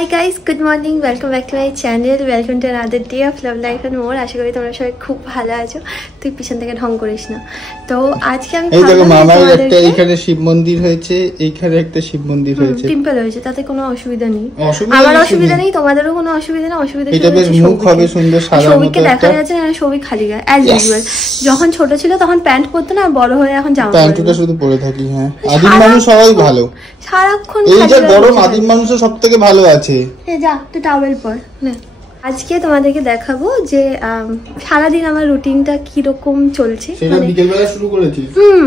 Hi guys, good morning. Welcome back to my channel. Welcome to another day of love life and more. আশা করি তোমরা সবাই খুব ভালো আছো। তুই পিছন থেকে ঢং করিস না। তো আজকে আমি এই দেখো মামার একটা এখানে শিব মন্দির হয়েছে, এইখানে একটা শিব মন্দির হয়েছে। টেম্পল হয়েছে, তাতে কোনো অসুবিধা নেই। আমার অসুবিধা নেই, তোমাদেরও কোনো অসুবিধা নেই। অসুবিধা এটা বেশ মুখ হবে সুন্দর সাদা মতো। সবিকে দেখা যাচ্ছে না, সবই খালি গায়ে অ্যাজ ইউজুয়াল। যখন ছোট ছিল তখন প্যান্ট পরতো না, আর বড় হয়ে এখন জামা পরে। প্যান্টটা শুধু পরে থাকি। হ্যাঁ, আদিম মানুষ সবাই ভালো। সারাক্ষণ এই যে গরম আদিম মানুষও সবথেকে ভালো আছে। এই যা তুই টাওয়েল পর না। আজকে তোমাদেরকে দেখাবো যে সারাদিন আমার রুটিনটা কিরকম চলছে। সেটা বিকেলবেলা শুরু করেছি,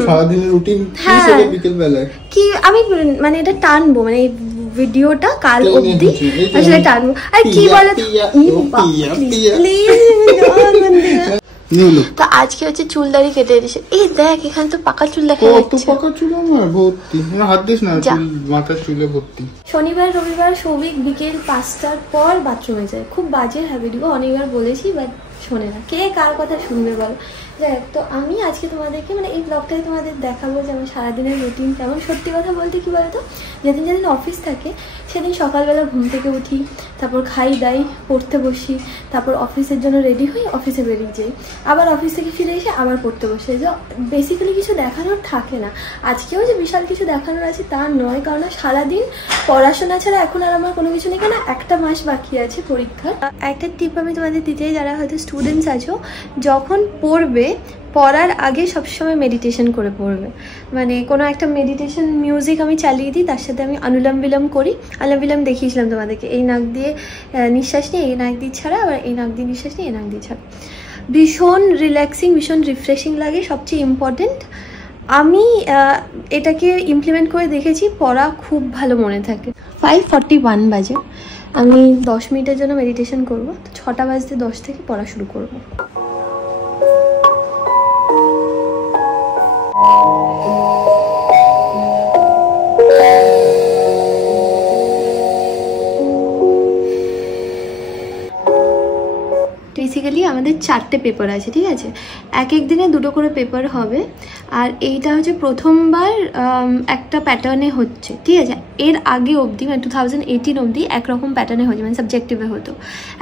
সারাদিনের রুটিন হিসেবে বিকেলবেলা কি আমি মানে এটা টানবো, মানে এই ভিডিওটা কাল অবধি আসলে টানবো। আর কি বলে তো আজকে হচ্ছে চুলদাড়ি কেটে দিয়েছে। এই দেখ এখানে তো পাকা চুল দেখা যাচ্ছে। পাকা চুল আমার ভর্তি, হাত দিস না, মাথার চুলে ভর্তি। শনিবার রবিবার সৌভিক বিকেল 5টার পর বাথরুমে যায়। খুব বাজে হ্যাবিট গো, অনেকবার বলেছি বাট শোনে না। কে কার কথা শুনবে বলো। যাই তো আমি আজকে তোমাদেরকে মানে এই ব্লগটাই তোমাদের দেখাবো যে আমার সারাদিনের রুটিন কেমন। সত্যি কথা বলতে কি বলতো, যেদিন যেদিন অফিস থাকে সেদিন সকালবেলা ঘুম থেকে উঠি, তারপর খাই দাই, পড়তে বসি, তারপর অফিসের জন্য রেডি হই, অফিসে বেরিয়ে যাই, আবার অফিস থেকে ফিরে এসে আবার পড়তে বসে। যে বেসিক্যালি কিছু দেখানোর থাকে না। আজকেও যে বিশাল কিছু দেখানোর আছে তা নয়, কারণ সারাদিন পড়াশোনা ছাড়া এখন আর আমার কোনো কিছু নেই। কেন একটা মাস বাকি আছে পরীক্ষার। একটা টিপ আমি তোমাদের দিতে, যারা হয়তো স্টুডেন্টস আছো, যখন পড়বে পড়ার আগে সবসময় মেডিটেশন করে পড়বে। মানে কোনো একটা মেডিটেশন মিউজিক আমি চালিয়ে দিই, তার সাথে আমি অনুলোম বিলোম করি। অনুলোম বিলোম দেখিয়েছিলাম তোমাদেরকে, এই নাক দিয়ে নিঃশ্বাস নিয়ে এই নাক দিয়ে ছাড়া, আবার এই নাক দিয়ে নিঃশ্বাস নিয়ে এই নাক দিয়ে ছাড়া। ভীষণ রিল্যাক্সিং, ভীষণ রিফ্রেশিং লাগে। সবচেয়ে ইম্পর্টেন্ট, আমি এটাকে ইমপ্লিমেন্ট করে দেখেছি, পড়া খুব ভালো মনে থাকে। 5:41 বাজে, আমি 10 মিনিটের জন্য মেডিটেশন করবো। তো 6টা বাজতে 10 থেকে পড়া শুরু করবো। বেসিক্যালি আমাদের 4টে পেপার আছে, ঠিক আছে? এক এক দিনে 2টো করে পেপার হবে। আর এইটা হচ্ছে প্রথমবার একটা প্যাটার্নে হচ্ছে, ঠিক আছে? এর আগে অবধি মানে 2018 অবধি একরকম প্যাটার্নে হচ্ছে, মানে সাবজেক্টিভে হতো।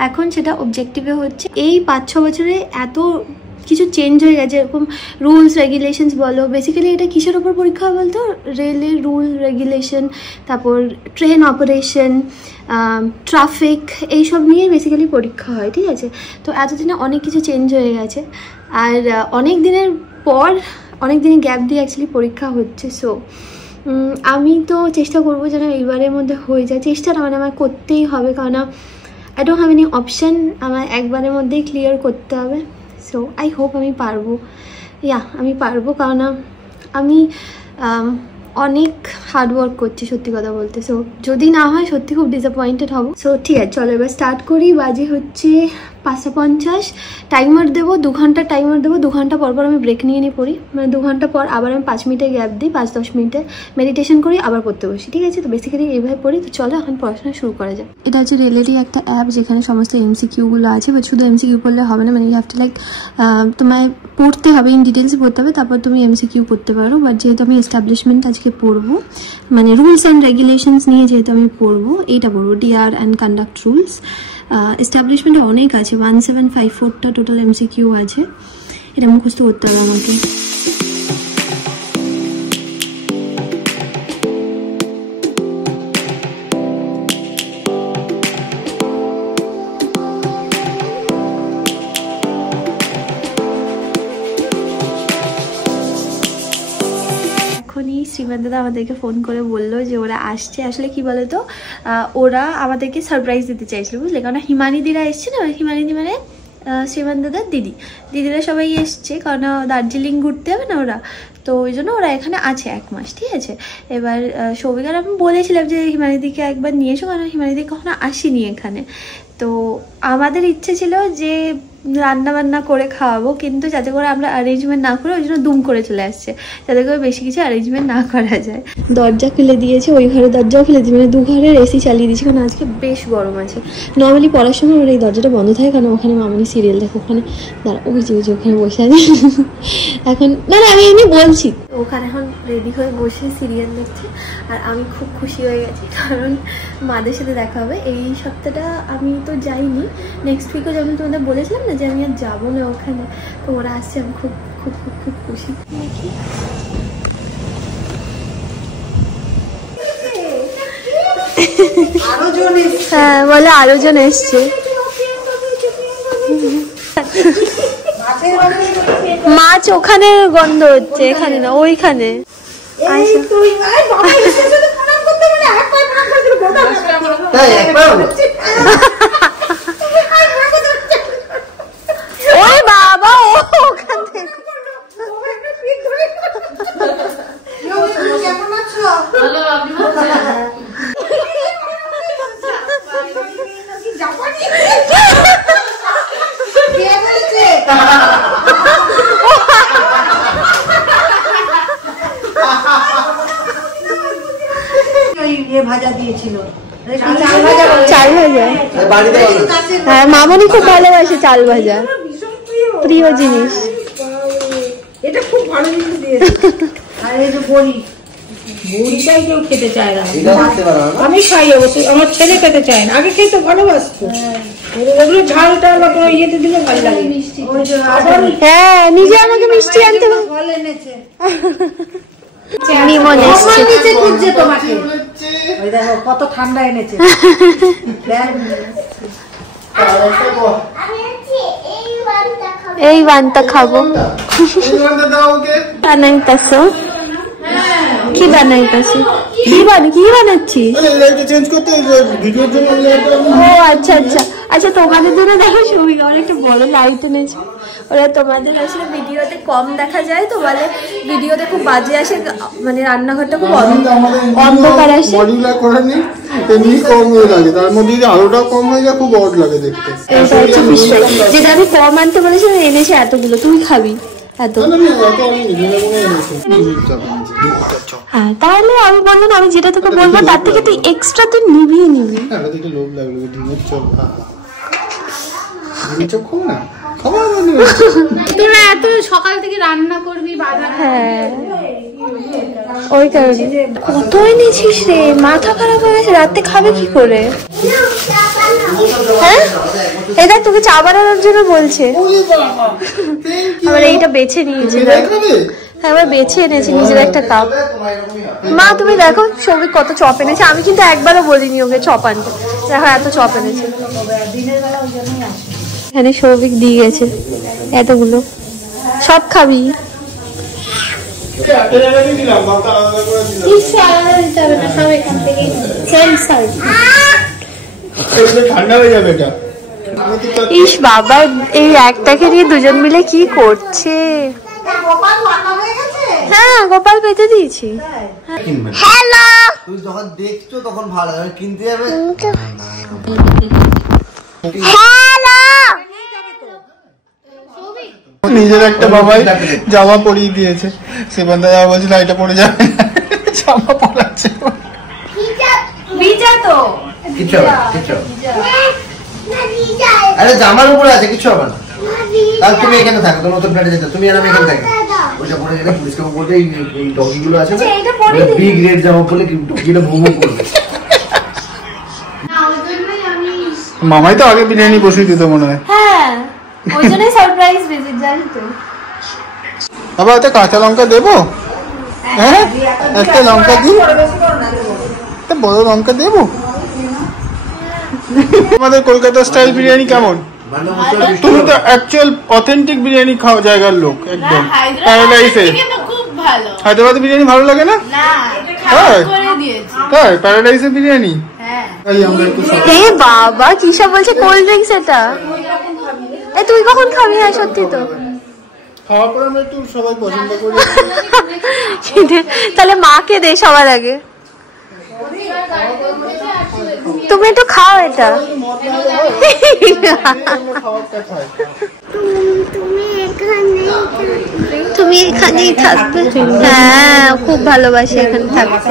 এখন সেটা অবজেক্টিভে হচ্ছে। এই 5-6 বছরে এত কিছু চেঞ্জ হয়ে গেছে, এরকম রুলস রেগুলেশনস বলো। বেসিক্যালি এটা কিসের ওপর পরীক্ষা হয় বলতো? রেলের রুল রেগুলেশন, তারপর ট্রেন অপারেশন, ট্রাফিক, এইসব নিয়ে বেসিক্যালি পরীক্ষা হয়, ঠিক আছে? তো এতদিনে অনেক কিছু চেঞ্জ হয়ে গেছে। আর অনেক দিনের পর অনেক দিনের গ্যাপ দিয়ে অ্যাকচুয়ালি পরীক্ষা হচ্ছে। সো আমি তো চেষ্টা করবো যেন এইবারের মধ্যে হয়ে যায়। চেষ্টাটা মানে আমার করতেই হবে, কারণ I don't have any option. আমার একবারের মধ্যেই ক্লিয়ার করতে হবে। সো আই হোপ আমি পারবো। আমি পারবো, কারণ আমি অনেক হার্ডওয়ার্ক করছি সত্যি কথা বলতে। সো যদি না হয় সত্যি খুব ডিসঅ্যাপয়েন্টেড হব। সো ঠিক আছে, চলো এবার স্টার্ট করি। বাজে হচ্ছে 5:50। টাইমার দেবো, 2 ঘন্টা টাইমার দেবো। 2 ঘন্টা পর পর আমি ব্রেক নিয়ে পড়ি। মানে 2 ঘন্টা পর আবার আমি 5 মিনিটের গ্যাপ দিই, 5-10 মিনিটে মেডিটেশন করি, আবার পড়তে বসি, ঠিক আছে? তো বেসিক্যালি এইভাবে পড়ি। তো চলো এখন পড়াশোনা শুরু করা যায়। এটা হচ্ছে রেলেরই একটা অ্যাপ, যেখানে সমস্ত MCQগুলো আছে। বাট শুধু MCQ পড়লে হবে না, মানে ইউ হ্যাভ টু লাইক তোমায় পড়তে হবে, ইন ডিটেলসে পড়তে হবে, তারপর তুমি MCQ পড়তে পারো। বাট যেহেতু আমি এস্টাবলিশমেন্ট আজকে পড়বো, মানে রুলস অ্যান্ড রেগুলেশনস নিয়ে যেহেতু আমি পড়বো, এইটা পড়বো, DR অ্যান্ড কন্ডাক্ট রুলস। এস্টাবলিশমেন্টে অনেক আছে, 1754টা টোটাল MCQ আছে। এটা মুখস্থ করতে হবে আমাকে। শ্রীমান দাদা আমাদেরকে ফোন করে বললো যে ওরা আসছে। আসলে কি বলতো, ওরা আমাদেরকে সারপ্রাইজ দিতে চাইছিল, বুঝলে? কারণ হিমানিদিরা এসছে না, হিমানিদি মানে শ্রীমান দাদার দিদিরা সবাই এসছে, কারণ দার্জিলিং ঘুরতে হবে না ওরা। তো ওই জন্য ওরা এখানে আছে 1 মাস, ঠিক আছে? এবার সৌভিকার আমি বলেছিলাম যে হিমানিদিকে একবার নিয়ে এসো, কারণ হিমানিদি কখনো আসেনি এখানে। তো আমাদের ইচ্ছে ছিল যে রান্না বান্না করে খাওয়াবো, কিন্তু যাতে করে আমরা অ্যারেঞ্জমেন্ট না করে ওই জন্য দুম করে চলে আসছে, যাতে করে বেশি কিছু অ্যারেঞ্জমেন্ট না করা যায়। দরজা খুলে দিয়েছে, ওই ঘরের দরজাও খুলে দিয়েছে, মানে দু ঘরের এসি চালিয়ে দিয়েছে, কারণ আজকে বেশ গরম আছে। নর্মালি পড়ার সময় ওর এই দরজাটা বন্ধ থাকে, কারণ ওখানে মামনি সিরিয়াল দেখে, ওখানে দাঁড়া ওই যে ওখানে বসে আছে এখন। না না আমি এমনি বলছি, ওখানে এখন রেডি হয়ে বসে সিরিয়াল দেখছে, আর আমি খুব খুশি হয়ে গেছি, কারণ মাদের সাথে দেখা হবে। এই সপ্তাহটা আমি তো যাইনি, নেক্সট উইকও যখন তোমাদের বলেছিলাম না যে আমি আর যাবো না ওখানে, তো ওরা আসছে, আমি খুব খুব খুব খুব খুশি। হ্যাঁ বলে আরো জন এসছে। মাছ ওখানে গন্ধ হচ্ছে, এখানে না ওইখানে। ওই বাবা ওখান থেকে ভাজা দিয়েছিল, চাল ভাজা। হ্যাঁ মামনি খুব ভালোবাসে চাল ভাজা, প্রিয় জিনিস। এটা খুব ভালো জিনিস দিয়েছে। আর এই যে বড়ি, বড়িটাই কেউ খেতে চায় না, আমি খাই অবশ্যই, আমার ছেলে খেতে চায় না, আগে খেতে ভালোবাসতো। ওগুলো ঝাল টাল বা কোনো ইয়েতে দিলে ভালো লাগে। হ্যাঁ নিজে আমাকে মিষ্টি আনতে ফল এনেছে, নিমন এসছে খুঁজছে তোমাকে, ওই দেখো কত ঠান্ডা এনেছে। এই বানটা খাবো। বানাইতাছো কি বানাইতাছো? কি বানাচ্ছিস? ও আচ্ছা আচ্ছা আচ্ছা, তোমাদের জন্য দেখো সুবিধা, ওরা একটু বড় লাইট এনেছে। ওরা তোমাদের আসলে ভিডিওতে কম দেখা যায় তো, বলে ভিডিওতে খুব বাজে আসে, মানে রান্নাঘরটা খুব অন্ধকার আসে, যেটা আমি কম আনতে বলেছিলাম এনেছে এতগুলো, তুই খাবি এত? হ্যাঁ তাহলে আমি বলবো না, আমি যেটা তোকে বলবো তার থেকে তুই এক্সট্রা তুই নিবি। তোরা এত সকাল থেকে রান্না করবি বাজার, হ্যাঁ ওই কারণে। কত এনেছিস রে, মাথা খারাপ হয়ে গেছে, রাতে খাবে কি করে? হ্যাঁ এটা তোকে চা বানানোর জন্য বলছে, আবার এইটা বেছে নিয়েছে। হ্যাঁ আবার বেছে এনেছি নিজের একটা কাপ। মা তুমি দেখো সৌভিক কত চপ এনেছে, আমি কিন্তু একবারও বলিনি ওকে চপ আনতে, দেখো এত চপ এনেছে। এখানে সৌভিক দিয়ে গেছে এতগুলো, সব খাবি? ইস বাবা, এই একটাকে নিয়ে দুজন মিলে কি করছে? হ্যাঁ গোপাল পেতে দিয়েছি। হ্যালো, তুই যখন দেখছো তখন ভালো হবে, কিনতে যাবে। নিজের একটা বাবাই জামা পরিয়ে দিয়েছে, সেবান দাদা বলছিল এটা পরে যাবে, জামা পরাচ্ছে। আরে জামার উপরে আছে, কিছু হবে না। তাহলে তুমি এখানে থাকো, তুমি নতুন ফ্ল্যাটে যেতে, তুমি আর আমি এখানে থাকি। ওইটা পরে গেলে পুলিশকে বলতে এই ডগিগুলো আছে না, বিগ রেড জামা পরলে ডগিটা ভুমু করবে। মামাই তো আগে বিরিয়ানি বসিয়ে দিত মনে হয়। হ্যাঁ ওই জন্যই সারপ্রাইজ ভিজিট, জানি তো। বাবা এতে কাঁচা লঙ্কা দেবো? হ্যাঁ একটা লঙ্কা দিই, একটা বড় লঙ্কা দেবো। আমাদের কলকাতা স্টাইল বিরিয়ানি কেমন? তুমি তো অ্যাকচুয়াল অথেন্টিক বিরিয়ানি খাওয়া জায়গার লোক একদম। প্যারাডাইসে হায়দ্রাবাদি বিরিয়ানি ভালো লাগে না? তাই প্যারাডাইসের বিরিয়ানি। এ বাবা কি সব বলছে, কোল্ড ড্রিঙ্কস এটা? এ তুই কখন খাবি? হ্যাঁ সত্যি তো, খাওয়ার পর আমরা একটু সবাই পছন্দ করি। তাহলে মাকে দে সবার আগে, তুমি একটু খাও এটা। তুমি এখানেই থাকবে? হ্যাঁ, খুব ভালোবাসি এখানে থাকতে।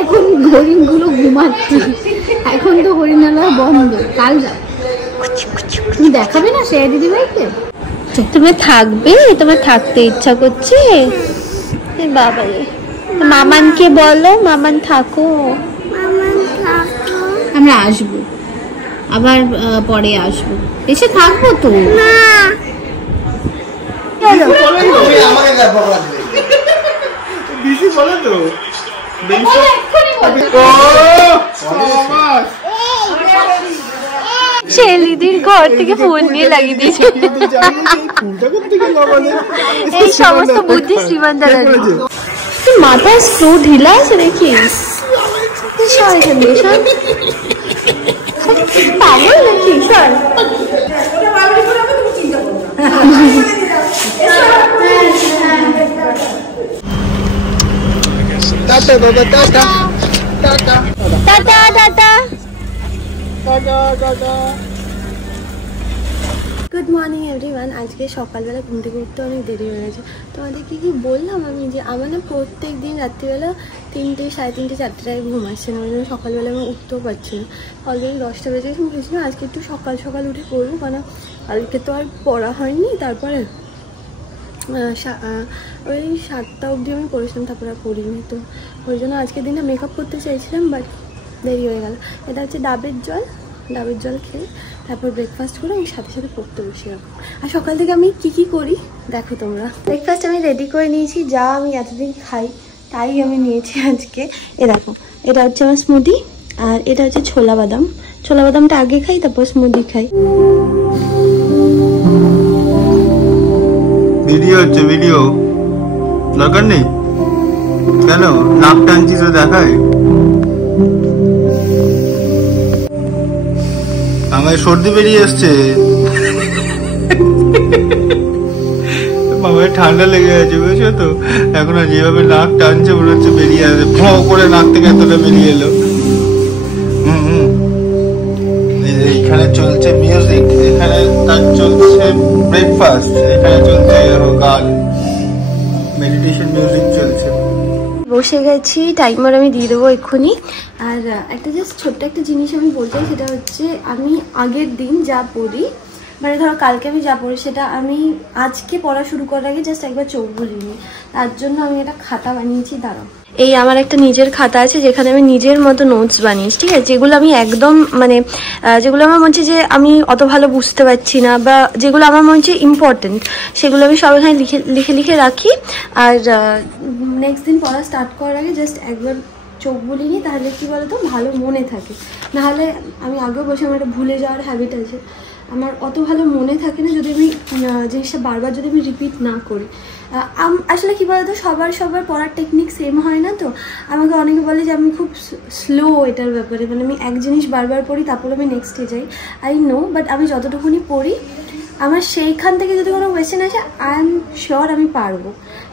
এখন হরিণ গুলো ঘুমাচ্ছে, এখন তো হরিণালা বন্ধ, কাল যাবে। তুমি দেখাবে না সে দিদি ভাইকে? তুমি থাকবে? তোমার থাকতে ইচ্ছা করছে? বাবা রে, মামানকে বলো মামান থাকো। আমরা আসবো আবার, পরে আসবো, এসে থাকবো তো। ছেলেদের ঘর থেকে ফোন নিয়ে লাগিয়ে দিয়েছে। এই সমস্ত বুদ্ধি শ্রীমান দাদা। মাথায় স্ক্রু ঢিলা আছে দেখিস, পাগল নাকি? স্যার টাটা দাদা, tata tata tata tata. Good morning everyone. আজকে সকালবেলা ঘুম থেকে উঠতে অনেক দেরি হয়ে গেছে। তোমাদেরকে কি বললাম আমি যে আমার না প্রত্যেক দিন রাত্রিবেলা 3টে, 3:30, 4টায় ঘুম আসছে না, ওই জন্য সকালবেলা আমি উঠতেও পারছি না। অলরেডি 10টা বেজে গেছে। আমি ভেবেছিলাম আজকে একটু সকাল সকাল উঠে করবো, কারণ কালকে তো আর পড়া হয়নি। তারপরে ওই 7টা অবধি আমি পড়েছিলাম, তারপরে আর পড়িনি। তো ওই জন্য আজকের দিনে মেকআপ করতে চাইছিলাম, বাট দেরি হয়ে গেল। এটা হচ্ছে ডাবের জল খেয়ে তারপর ব্রেকফাস্ট করে আমি সাথে সাথে পড়তে বসে রাখবো। আর সকাল থেকে আমি কি করি দেখো তোমরা। ব্রেকফাস্ট আমি রেডি করে নিয়েছি, যা আমি এতদিন খাই তাই আমি নিয়েছি আজকে। দেখো, এটা হচ্ছে আমার স্মুদি, আর এটা হচ্ছে ছোলা বাদামটা আগে খাই, তারপর স্মুদি খাই। ভিডিও দরকার নেই কেন? নাক টানছিস দেখায়? আমার সর্দি বেরিয়ে এসছে, মামার ঠান্ডা লেগে গেছে, বুঝছো তো? এখন যেভাবে নাক টানছে মনে হচ্ছে বেরিয়ে আসবে, ফ করে নাক থেকে এতটা বেরিয়ে এলো। এখানে চলছে মিউজিক, এখানে তার চলছে ব্রেকফাস্ট, এখানে চলছে গান, মেডিটেশন মিউজিক চলছে। বসে গেছি, টাইমার আমি দিয়ে দেবো এক্ষুনি। আর একটা জাস্ট ছোট্ট একটা জিনিস আমি বলতে চাই, সেটা হচ্ছে আমি আগের দিন যা পড়ি, মানে ধরো কালকে আমি যা পড়ি সেটা আমি আজকে পড়া শুরু করার আগে জাস্ট একবার চোখ বুলিনি। তার জন্য আমি একটা খাতা বানিয়েছি। দাঁড়াও, এই আমার একটা নিজের খাতা আছে যেখানে আমি নিজের মতো নোটস বানিয়েছি, ঠিক আছে? যেগুলো আমি একদম মানে যেগুলো আমার মনে হচ্ছে যে আমি অত ভালো বুঝতে পারছি না, বা যেগুলো আমার মনে হচ্ছে ইম্পর্টেন্ট, সেগুলো আমি সব এখানে লিখে রাখি। আর নেক্সট দিন পড়া স্টার্ট করার আগে জাস্ট একবার চোখ বুলিনি, তাহলে কি বলতো ভালো মনে থাকে। নাহলে আমি আগেও বসে আমার একটা ভুলে যাওয়ার হ্যাবিট আছে, আমার অত ভালো মনে থাকে না যদি আমি জিনিসটা বারবার যদি আমি রিপিট না করি। আসলে কি বলতো সবার পড়ার টেকনিক সেম হয় না। তো আমাকে অনেকে বলে যে আমি খুব স্লো এটার ব্যাপারে, মানে আমি এক জিনিস বারবার পড়ি তারপর আমি নেক্সটে যাই। আই নো, বাট আমি যতটুকুনি পড়ি আমার সেইখান থেকে যদি কোনো কোয়েশ্চেন আসে আই এম শিওর আমি পারবো,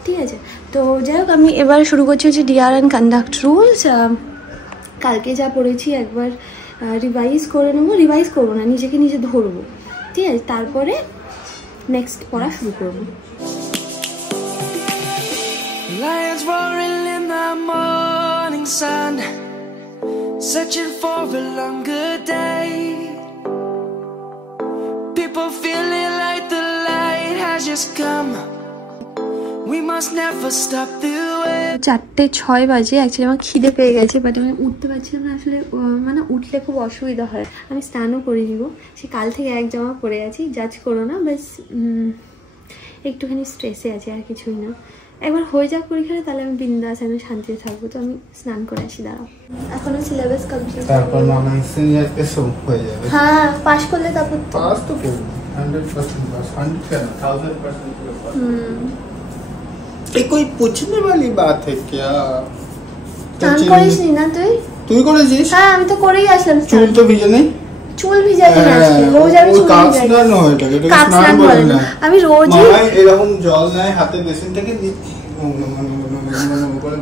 ঠিক আছে? তো যাই হোক, আমি এবার শুরু করছি হচ্ছে ডিআর অ্যান্ড কন্ডাক্ট রুলস। কালকে যা পড়েছি একবার রিভাইজ করে নেবো, রিভাইজ করবো না, নিজেকে নিজে ধরবো, ঠিক আছে? তারপরে নেক্সট পড়া শুরু করবো। Lions roaring in the morning sun, searching for a longer day. People feeling like the light has just come. We must never stop the way. 4:06 বাজে। অ্যাকচুয়ালি আমার খিদে পেয়ে গেছে, বাট আমি উঠতে পারছিলাম না আসলে, মানে উঠলে খুব অসুবিধা হয়। আমি স্নানও করে দিব, সে কাল থেকে এক জামা পরে আছি, জাজ করো না, ব্যাস একটুখানি স্ট্রেসে আছি, আর কিছুই না। একবার হয়ে যাক পরীক্ষাটা, তাহলে আমি বিন্দাস, আমি শান্তিতে থাকবো। তো আমি স্নান করে আসি, দাঁড়াও। এখনো সিলেবাস কমপ্লিট, তারপর মামা সিনিয়র কে সব হয়ে যাবে। হ্যাঁ, পাস করলে তারপর পাস তো করব, 100% पास, 100% पास। ये कोई पूछने वाली बात है क्या? স্নান করিসনি না তুই? তুই করেছিস? হ্যাঁ, আমি তো করেই আসলাম। চুল তো ভিজে নেই? চুল ভিজাই না আজকে, রোজ আমি চুল ভিজাই। স্নান হয়, এটাকে স্নান বলে না, আমি রোজই মামা এরকম জল নেয় হাতে বেসিন থেকে,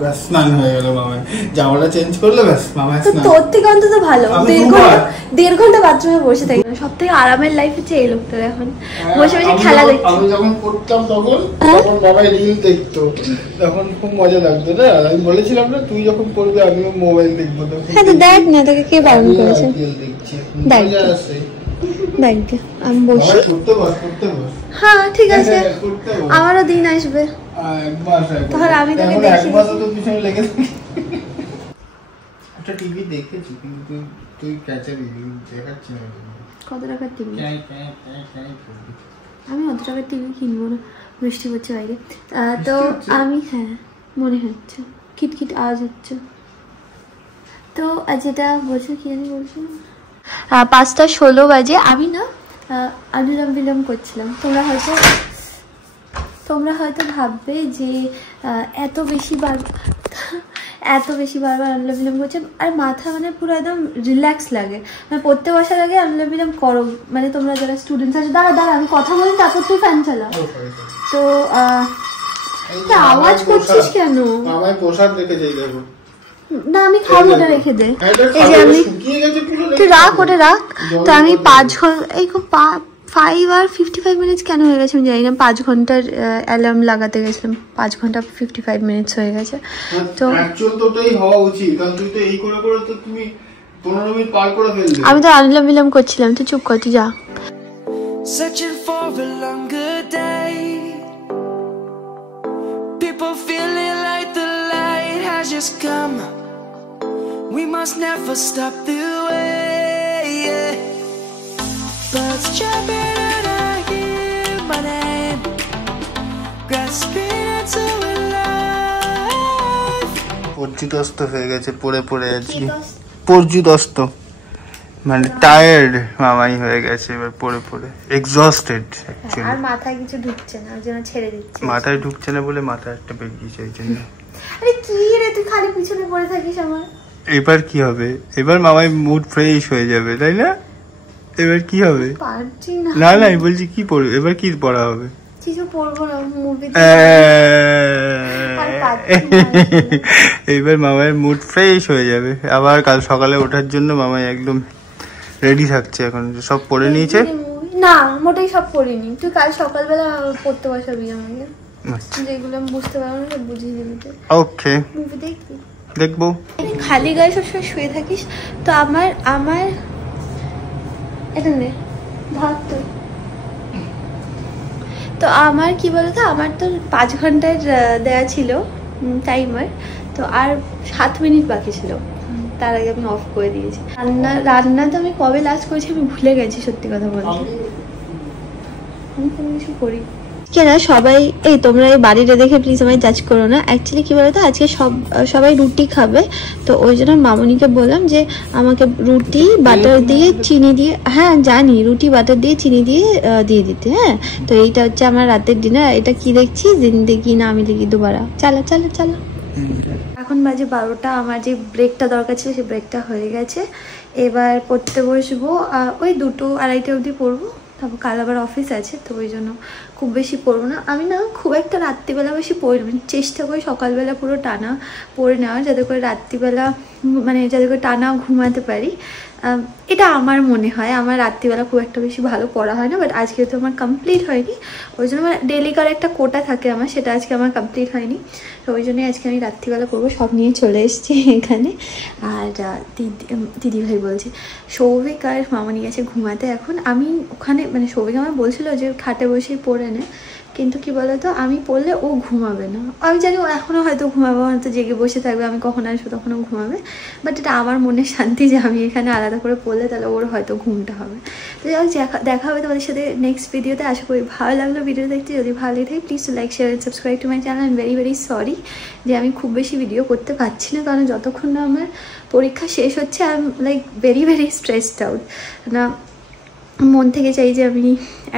ব্যাস স্নান হয়ে গেল মামার, জামাটা চেঞ্জ করলো ব্যাস মামার স্নান। তোর থেকে অন্তত ভালো, 1.5 ঘন্টা বাথরুমে বসে থাকি। সব থেকে আরামের লাইফ হচ্ছে এই লোকটার, এখন বসে বসে খেলা দেখছে। আমি যখন পড়তাম তখন বাবাই রিল দেখতো, তখন খুব মজা লাগতো না? আমি বলেছিলাম না তুই যখন পড়বি আমিও মোবাইল দেখবো। হ্যাঁ তো দেখ না, তোকে কে বারণ করেছে? দেখ দেখ আমি বসে। হ্যাঁ ঠিক আছে, আমারও দিন আসবে তখন আমি তোকে দেখি। একটা টিভি দেখেছি কিন্তু তুই ক্যাচারি দেখাচ্ছি না। কত টাকার টিভি? আমি অত টাকার টিভি কিনবো না, বৃষ্টি হচ্ছে বাইরে তো আমি, হ্যাঁ মনে হচ্ছে খিটখিট আওয়াজ হচ্ছে। তো যেটা বলছো কি জানি বলছো, 5:16 বাজে। আমি না অনুলোম বিলোম করছিলাম। তোমরা হয়তো ভাববে যে এত বেশি বারবার অনুলোম বিলোম করছে, আর মাথা মানে পুরো একদম রিল্যাক্স লাগে, মানে পড়তে বসার আগে অনুলোম বিলোম করো। মানে তোমরা যারা স্টুডেন্টস আছে, দাঁড়া আমি কথা বলি তারপর তুই ফ্যান চালা। তো আওয়াজ করছিস কেন? আমায় প্রসাদ রেখে যাই দেখো। না আমি খাবো, ওটা রেখে দে। এই যে আমি, তুই রাখ ওটা রাখ। তো আমি 5 আর 55 মিনিটস কেন হয়ে গেছে আমি জানি না। 5 ঘন্টার অ্যালার্ম লাগাতে গেছিলাম, 5 ঘন্টা 55 মিনিটস হয়ে গেছে। তো অ্যাকচুয়াল তো ওটাই হওয়া উচিত, কারণ তুই তো এই করে করে তো তুমি 15 মিনিট পার করে ফেললে। আমি তো অনুলোম বিলোম করছিলাম, তুই চুপ কর, তুই যা। Searching for a longer day, people feeling like the light has just come. We must never stop the way, yeah. Birds jumping and I hear my name, grasping into a life. পর্যুদস্ত হয়ে গেছে পড়ে পড়ে আজকে, পর্যুদস্ত মানে tired মামাই হয়ে গেছে এবার পড়ে পড়ে, এক্সস্টেড অ্যাকচুয়ালি। আর মাথায় কিছু ঢুকছে না, ওই জন্য ছেড়ে দিচ্ছি। মাথায় ঢুকছে না বলে মাথায় একটা বেরিয়েছে ওই জন্য। আরে কি রে, তুই খালি পিছনে পড়ে থাকিস আমার। এবার কি হবে? এবার মামাই মুড ফ্রেশ হয়ে যাবে তাই না? এবার কি হবে? পারছি না। না আমি বলছি কি পড়বে এবার, কি পড়া হবে? কিছু পড়বো না, মুভি। এইবার মামায়ের মুড ফ্রেশ হয়ে যাবে, আবার কাল সকালে ওঠার জন্য মামাই একদম রেডি থাকছে। এখন সব পড়ে নিয়েছে না, মোটেই সব পড়িনি। তুই কাল সকালবেলা পড়তে বসাবি আমাকে, যেগুলো আমি বুঝতে পারবো না সব বুঝিয়ে দিবি। ওকে, মুভি দেখবি? দেখবো। খালি গায়ে সবসময় শুয়ে থাকিস তো আমার এটা নে ভাত। তো আমার কি বলতো, আমার তো 5 ঘন্টার দেয়া ছিল টাইমার, তো আর 7 মিনিট বাকি ছিল, তার আগে আমি অফ করে দিয়েছি। রান্না তো আমি কবে লাস্ট করেছি আমি ভুলে গেছি, সত্যি কথা বলতে। আমি কোনো কিছু করি কেনা সবাই, এই তোমরা এই বাড়িটা দেখে প্লিজ আমায় জাজ করো না। অ্যাকচুয়ালি কি বলতো, আজকে সবাই রুটি খাবে, তো ওই জন্য মামনিকে বললাম যে আমাকে রুটি বাটার দিয়ে চিনি দিয়ে, হ্যাঁ জানি, রুটি বাটার দিয়ে চিনি দিয়ে দিয়ে দিতে। হ্যাঁ তো এইটা হচ্ছে আমার রাতের ডিনার। এটা কি দেখছি, জিন্দেগি না মিলেগি দুবারা। চালা এখন বাজে 12টা। আমার যে ব্রেকটা দরকার ছিল সেই ব্রেকটা হয়ে গেছে। এবার পড়তে বসবো, ওই 2-2-2:30 অবধি পড়বো, তারপর কাল আবার অফিস আছে, তো ওই জন্য খুব বেশি পড়বো না। আমি না খুব একটা রাত্রিবেলা বেশি পড়ি, চেষ্টা করি সকালবেলা পুরো টানা পড়ে নেওয়ার, যাতে করে রাত্রিবেলা মানে যাতে করে টানা ঘুমাতে পারি। এটা আমার মনে হয়, আমার রাত্রিবেলা খুব একটা বেশি ভালো পড়া হয় না, বাট আজকে তো আমার কমপ্লিট হয়নি, ওই জন্য আমার ডেলিকার একটা কোটা থাকে আমার, সেটা আজকে আমার কমপ্লিট হয়নি, তো ওই জন্যই আজকে আমি রাত্রিবেলা করবো। সব নিয়ে চলে এসেছি এখানে। আর দিদিভাই বলছি, সৌভিক আর মামনি গেছে ঘুমাতে এখন। আমি ওখানে মানে সৌভিক আমার বলছিল যে খাটে বসেই পড়ে নে, কিন্তু কি বলতো আমি পড়লে ও ঘুমাবে না। আমি জানি ও এখনও হয়তো ঘুমাবে, হয়তো জেগে বসে থাকবে, আমি কখন আসবো তখনও ঘুমাবে, বাট এটা আমার মনে শান্তি যে আমি এখানে আলাদা করে পড়লে তাহলে ওর হয়তো ঘুমটা হবে। তো যাই হোক, দেখা হবে তোমাদের সাথে নেক্সট ভিডিওতে। আশা করি ভালো লাগলো ভিডিও দেখতে। যদি ভালো লাগে please like share and subscribe to my channel. And very sorry যে আমি খুব বেশি ভিডিও করতে পারছি না, কারণ যতক্ষণ না আমার পরীক্ষা শেষ হচ্ছে I am like very stressed out না। মন থেকে চাই যে আমি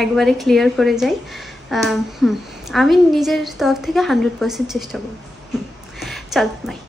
একবারে ক্লিয়ার করে যাই। আমি নিজের তরফ থেকে 100% চেষ্টা করব। চল বাই।